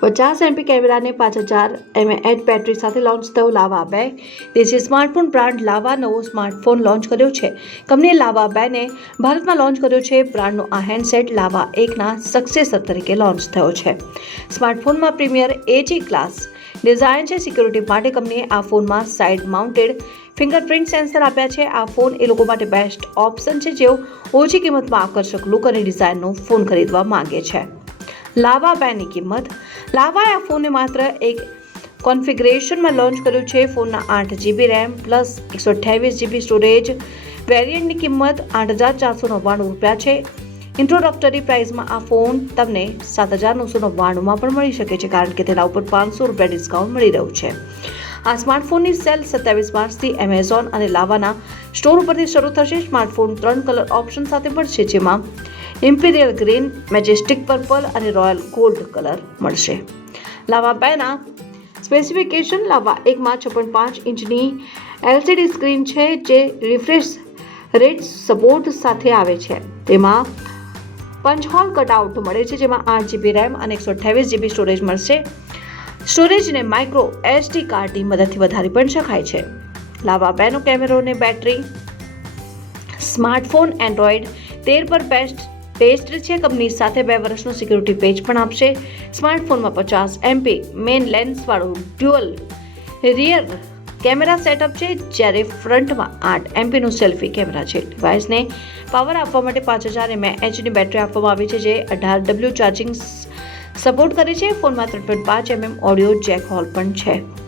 પચાસ એમપી કેમેરાને પાંચ હજાર એમએએચ બેટરી સાથે લોન્ચ થયો લાવા બે. દેશી સ્માર્ટફોન બ્રાન્ડ લાવા નવો સ્માર્ટફોન લોન્ચ કર્યો છે. કંપનીએ લાવા બેને ભારતમાં લોન્ચ કર્યો છે. બ્રાન્ડનો આ હેન્ડસેટ લાવા એકના સક્સેસર તરીકે લોન્ચ થયો છે. સ્માર્ટફોનમાં પ્રીમિયર એજી ક્લાસ ડિઝાઇન છે. સિક્યુરિટી માટે કંપનીએ આ ફોનમાં સાઇડ માઉન્ટેડ ફિંગરપ્રિન્ટ સેન્સર આપ્યા છે. આ ફોન એ લોકો માટે બેસ્ટ ઓપ્શન છે. જેઓ ઓછી કિંમતમાં આકર્ષક લુક અને ડિઝાઇનનો ફોન ખરીદવા માંગે છે. લાવા બેની કિંમત. લાવાએ આ ફોનને માત્ર એક કોન્ફિગરેશનમાં લોન્ચ કર્યું છે. ફોનના આઠ જીબી રેમ પ્લસ એકસો અઠ્યાવીસ જીબી સ્ટોરેજ વેરિયન્ટની કિંમત આઠ હજાર ચારસો નવ્વાણું રૂપિયા છે. ઇન્ટ્રોડક્ટરી પ્રાઇસમાં આ ફોન તમને સાત હજાર નવસો નવ્વાણુંમાં પણ મળી શકે છે, કારણ કે તેના ઉપર પાંચસો રૂપિયા ડિસ્કાઉન્ટ મળી રહ્યું છે. આ સ્માર્ટફોનની સેલ સત્યાવીસ માર્ચથી એમેઝોન અને લાવાના સ્ટોર ઉપરથી શરૂ થશે. સ્માર્ટફોન ત્રણ કલર ઓપ્શન સાથે મળશે, જેમાં ઇમ્પિરિયલ ગ્રીન મેજેસ્ટિક પર્પલ અને રોયલ ગોલ્ડ કલર મળશે. લાવા બેના સ્પેસિફિકેશન લાવા એકમાં છપ્પન પાંચ ઇંચની એલસીડી સ્ક્રીન છે જે રિફ્રેશ રેટ સપોર્ટ સાથે આવે છે. તેમાં પંચહોલ કટઆઉટ મળે છે જેમાં આઠ જીબી રેમ અને એકસો અઠ્યાવીસ જીબી સ્ટોરેજ મળશે. સ્ટોરેજને માઇક્રો એસડી કાર્ડની મદદથી વધારી પણ શકાય છે. લાવા બેનો કેમેરો અને બેટરી સ્માર્ટફોન એન્ડ્રોઈડ તેર પર બેસ્ટ બેસ્ટ છે. કંપની સાથે બે વર્ષનું સિક્યુરિટી પેજ પણ આપશે. સ્માર્ટફોનમાં પચાસ એમપી મેઇન લેન્સવાળું ડ્યુઅલ રિયર કેમેરા સેટઅપ છે, જ્યારે ફ્રન્ટમાં આઠ એમપીનું સેલ્ફી કેમેરા છે. ડિવાઇસને પાવર આપવા માટે પાંચ હજાર એચની બેટરી આપવામાં આવી છે, જે અઢાર ડબલ્યુ ચાર્જિંગ સપોર્ટ કરે છે. ફોનમાં ત્રણ પોઈન્ટ પાંચ એમએમ ઓડિયો જેક હોલ પણ છે.